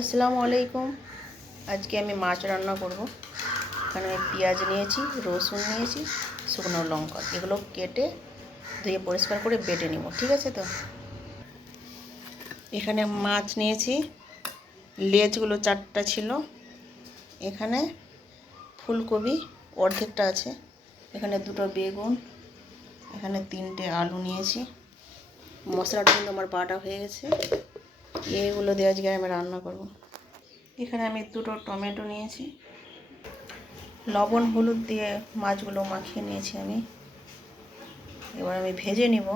আসসালামু আলাইকুম। আজকে আমি মাছ রান্না করব। এখানে আমি পেঁয়াজ নিয়েছি, রসুন নিয়েছি, শুকনো লঙ্কা, এগুলো কেটে ধুয়ে পরিষ্কার করে বেটে নিব। ঠিক আছে তো? এখানে মাছ নিয়েছি, লেজগুলো 4টা ছিল। এখানে ফুলকপি অর্ধেকটা আছে। এখানে 2টো বেগুন, এখানে 3টে আলু নিয়েছি। মশলাটা কিন্তু আমার বাটা হয়ে গেছে। এইগুলো দিয়ে আজকে আমি রান্না করব। এখানে আমি 2টো টমেটো নিয়েছি। লবণ হলুদ দিয়ে মাছগুলো মাখিয়ে নিয়েছি আমি। এবার আমি ভেজে নিব।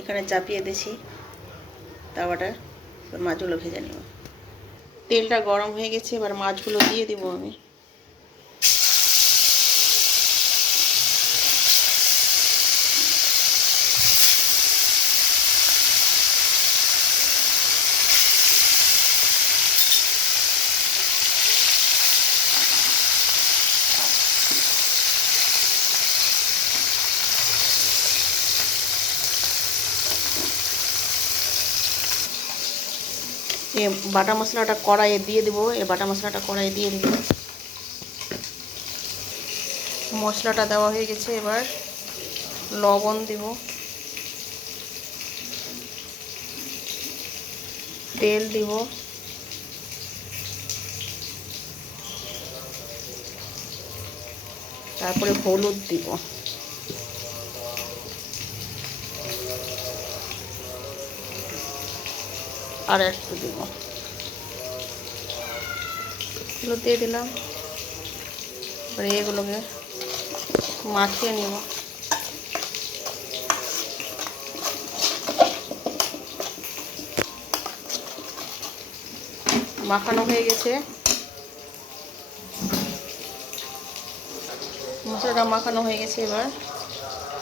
এখানে চাপিয়ে দিয়েছি তাওয়াটা, মাছগুলো ভেজে নিব। তেলটা গরম হয়ে গেছে, এবার মাছগুলো দিয়ে দিব আমি। এ বাটা মশলাটা কড়াইয়ে দিয়ে দেবো। বাটা মশলাটা কড়াইয়ে দিয়ে দিব। মশলাটা দেওয়া হয়ে গেছে। এবার লবণ দিব, তেল দিব, তারপরে হলুদ দিব, আর একটু দিব। এগুলো দিয়ে দিলাম। এবার এগুলোকে মাখিয়ে নিব। মাখানো হয়ে গেছে। মশলাটা মাখানো হয়ে গেছে। এবার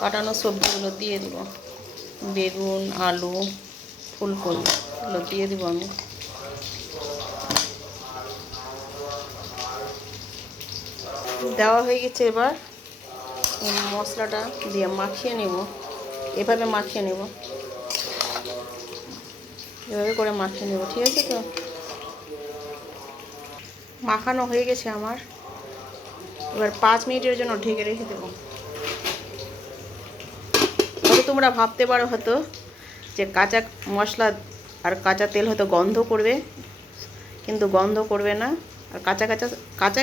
কাটানো সবজিগুলো দিয়ে দেব। বেগুন, আলু, ফুলকপি এগুলো দিয়ে দেবো আমি। দেওয়া হয়ে গেছে। এবার মশলাটা দিয়ে মাখিয়ে নেব। এভাবে মাখিয়ে নেব, এভাবে করে মাখিয়ে নেব। ঠিক আছে তো? মাখানো হয়ে গেছে আমার। এবার 5 মিনিটের জন্য ঢেকে রেখে দেবো। হয়তো তোমরা ভাবতে পারো হয়তো যে কাঁচা মশলা আর কাঁচা তেল হয়তো গন্ধ করবে, কিন্তু গন্ধ করবে না। আর কাঁচা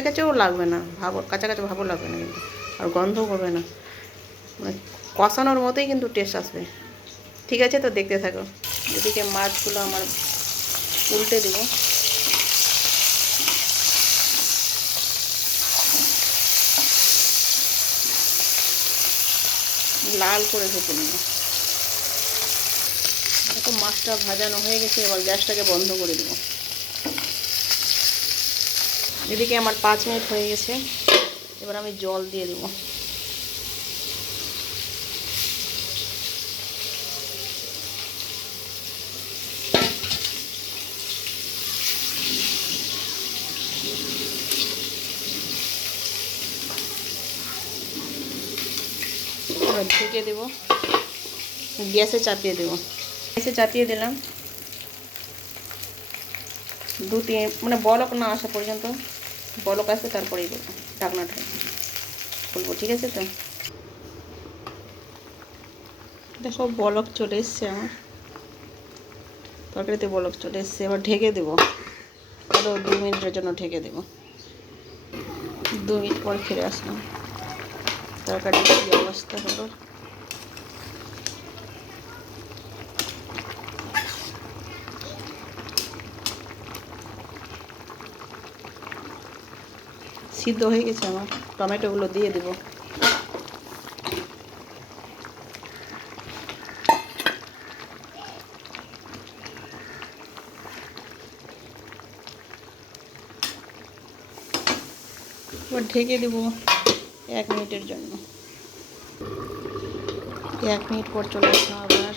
কাঁচাও লাগবে না, কাঁচা ভাবও লাগবে না কিন্তু, আর গন্ধ করবে না। মানে কষানোর মতোই কিন্তু টেস্ট আসবে। ঠিক আছে তো? দেখতে থাকো। এদিকে মাছগুলো আমার উল্টে দেবো। লাল করে ভেজে নেব। দেখো মাছটা ভাজানো হয়ে গেছে। এবার গ্যাসটাকে বন্ধ করে দেবো। এদিকে আমার 5 মিনিট হয়ে গেছে। এবার আমি জল দিয়ে দেবো। এবার ঢেকে দেবো। গ্যাসে চাপিয়ে দেবো। গ্যাসে চাপিয়ে দিলাম। 2-3 মানে বলক না আসা পর্যন্ত। বলক আসবে তারপরেই দেবো, ঢাকনাটা খুলবো। ঠিক আছে তো? দেখো বলক চলে এসছে আমার তরকারিতে, বলক চলে এসছে। এবার ঢেকে দেবো। আরও 2 মিনিটের জন্য ঢেকে দেবো। 2 মিনিট পর ফিরে আসলাম। তরকারির কী অবস্থা হলো! সিদ্ধ হয়ে গেছে আমার। টমেটোগুলো দিয়ে দেবো। এবার ঢেকে দেবো 1 মিনিটের জন্য। 1 মিনিট পর চলে আসলাম আবার।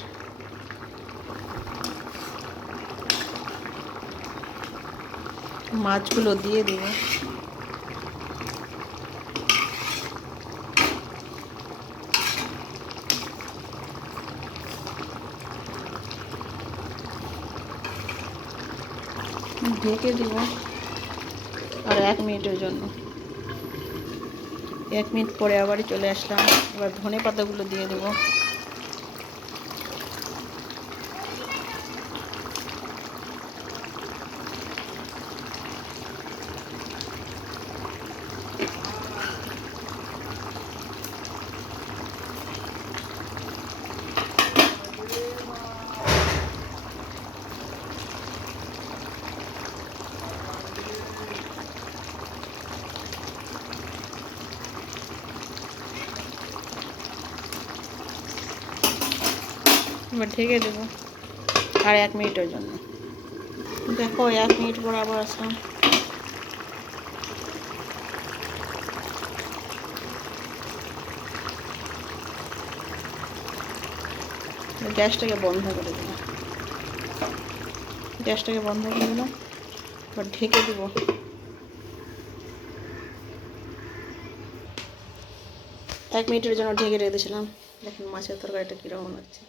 মাছগুলো দিয়ে দেবো। ঢেকে দিব আর 1 মিনিটের জন্য। 1 মিনিট পরে আবারই চলে আসলাম। এবার ধনে পাতাগুলো দিয়ে দেবো। এবার ঢেকে দেবো আর 1 মিনিটের জন্য। দেখো 1 মিনিট পর আবার আসলাম। গ্যাসটাকে বন্ধ করে দিলাম। এবার ঢেকে দেবো। 1 মিনিটের জন্য ঢেকে রেখেছিলাম। দেখুন মাছের তরকারিটা কীরকম লাগছে।